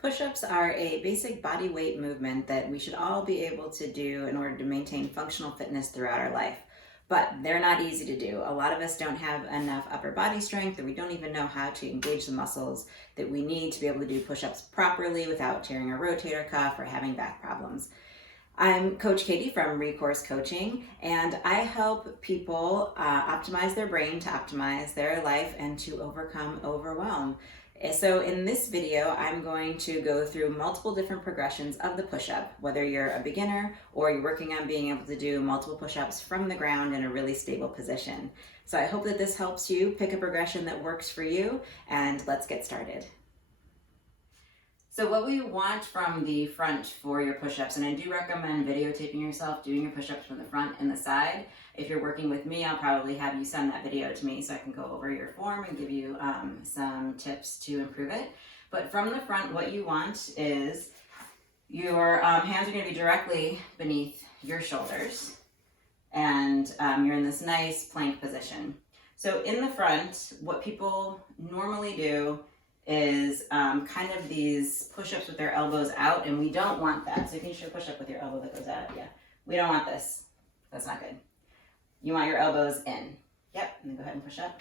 Push-ups are a basic body weight movement that we should all be able to do in order to maintain functional fitness throughout our life. But they're not easy to do. A lot of us don't have enough upper body strength, or we don't even know how to engage the muscles that we need to be able to do push-ups properly without tearing a rotator cuff or having back problems. I'm Coach Katie from Recourse Coaching, and I help people optimize their brain to optimize their life and to overcome overwhelm. So in this video, I'm going to go through multiple different progressions of the push-up, whether you're a beginner or you're working on being able to do multiple push-ups from the ground in a really stable position. So I hope that this helps you pick a progression that works for you, and let's get started. So what we want from the front for your push-ups, and I do recommend videotaping yourself doing your push-ups from the front and the side. If you're working with me, I'll probably have you send that video to me so I can go over your form and give you some tips to improve it. But from the front, what you want is your hands are going to be directly beneath your shoulders, and you're in this nice plank position. So in the front, what people normally do is kind of these push-ups with their elbows out, and we don't want that. So you can show push-up with your elbow that goes out. Yeah, we don't want this. That's not good. You want your elbows in. Yep, and then go ahead and push up.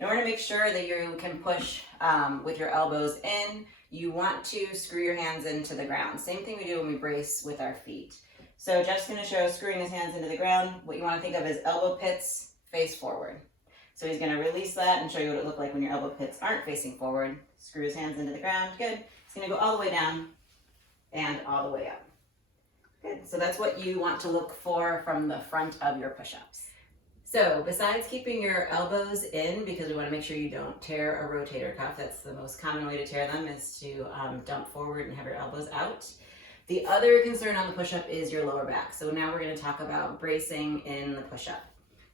In order to make sure that you can push with your elbows in, you want to screw your hands into the ground. Same thing we do when we brace with our feet. So Jeff's going to show screwing his hands into the ground. What you want to think of is elbow pits face forward. So he's going to release that and show you what it looked like when your elbow pits aren't facing forward. Screw his hands into the ground. Good. He's going to go all the way down and all the way up. Good. So that's what you want to look for from the front of your push-ups. So besides keeping your elbows in, because we want to make sure you don't tear a rotator cuff, that's the most common way to tear them, is to dump forward and have your elbows out. The other concern on the push-up is your lower back. So now we're going to talk about bracing in the push-up.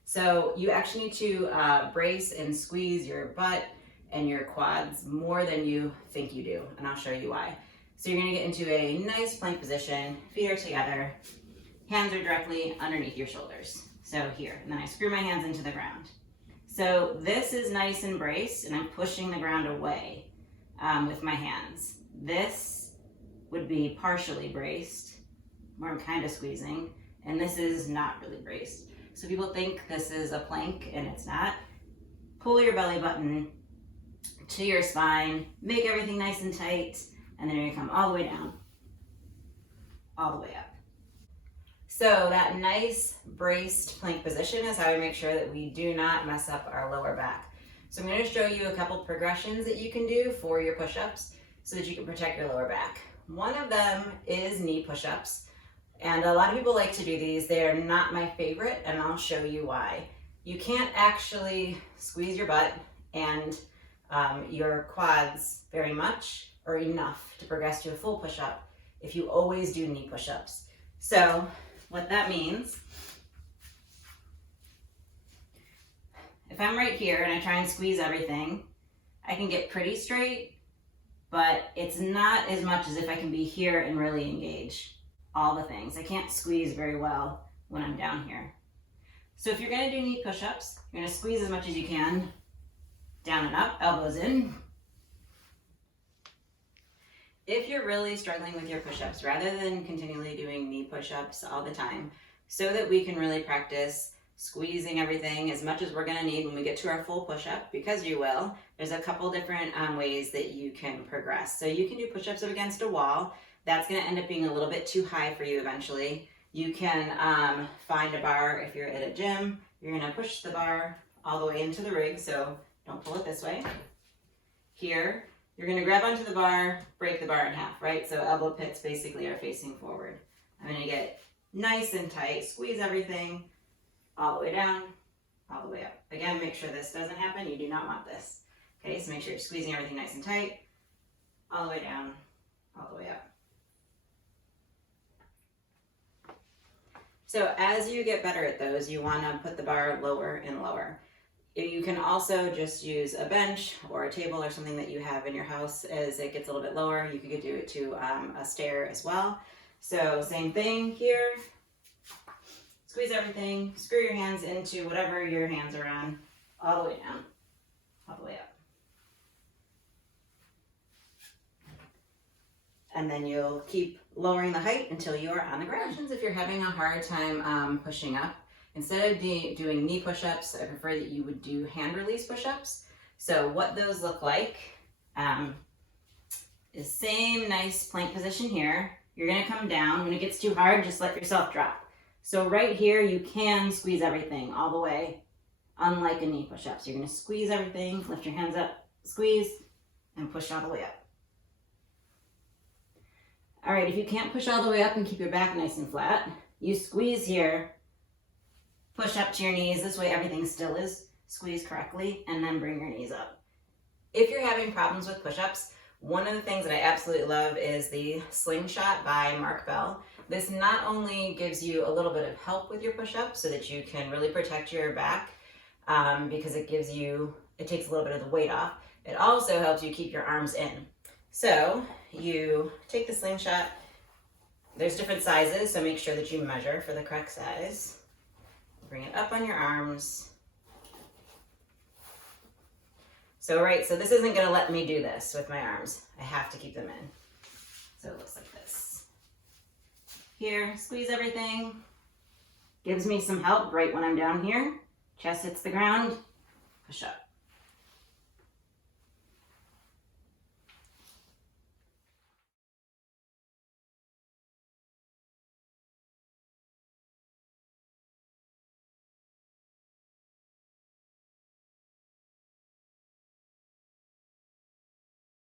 So you actually need to brace and squeeze your butt and your quads more than you think you do, and I'll show you why. So you're going to get into a nice plank position, feet are together, hands are directly underneath your shoulders. So here, and then I screw my hands into the ground. So this is nice and braced, and I'm pushing the ground away with my hands. This would be partially braced, where I'm kind of squeezing, and this is not really braced. So people think this is a plank, and it's not. Pull your belly button to your spine, make everything nice and tight, and then you're gonna come all the way down, all the way up. So that nice braced plank position is how we make sure that we do not mess up our lower back. So I'm going to show you a couple progressions that you can do for your push-ups so that you can protect your lower back. One of them is knee push-ups, and a lot of people like to do these. They are not my favorite, and I'll show you why. You can't actually squeeze your butt and your quads very much or enough to progress to a full push-up if you always do knee push-ups. So what that means, if I'm right here and I try and squeeze everything, I can get pretty straight, but it's not as much as if I can be here and really engage all the things. I can't squeeze very well when I'm down here. So if you're gonna do knee push-ups, you're gonna squeeze as much as you can, down and up, elbows in. If you're really struggling with your push-ups, rather than continually doing knee push-ups all the time, so that we can really practice squeezing everything as much as we're gonna need when we get to our full push-up, because you will, there's a couple different ways that you can progress. So you can do push-ups up against a wall. That's gonna end up being a little bit too high for you eventually. You can find a bar if you're at a gym. You're gonna push the bar all the way into the rig, so don't pull it this way. Here, you're going to grab onto the bar, break the bar in half, right? So elbow pits basically are facing forward. I'm going to get nice and tight, squeeze everything all the way down, all the way up. Again, make sure this doesn't happen. You do not want this. Okay, so make sure you're squeezing everything nice and tight, all the way down, all the way up. So as you get better at those, you want to put the bar lower and lower. You can also just use a bench or a table or something that you have in your house. As it gets a little bit lower, you could do it to a stair as well. So same thing here. Squeeze everything, screw your hands into whatever your hands are on, all the way down, all the way up. and then you'll keep lowering the height until you are on the ground. If you're having a hard time pushing up, instead of doing knee push-ups, I prefer that you would do hand release push-ups. So what those look like is same nice plank position here. You're gonna come down. When it gets too hard, just let yourself drop. So right here, you can squeeze everything all the way, unlike a knee push-up. So you're gonna squeeze everything, lift your hands up, squeeze, and push all the way up. All right, if you can't push all the way up and keep your back nice and flat, you squeeze here, push up to your knees. This way everything still is squeezed correctly, and then bring your knees up. If you're having problems with push-ups, one of the things that I absolutely love is the Sling Shot by Mark Bell. This not only gives you a little bit of help with your push-ups so that you can really protect your back, because it takes a little bit of the weight off. It also helps you keep your arms in. So you take the Sling Shot. There's different sizes, so make sure that you measure for the correct size. Bring it up on your arms. So this isn't gonna let me do this with my arms. I have to keep them in. So it looks like this. Here, squeeze everything. Gives me some help right when I'm down here. Chest hits the ground, push up.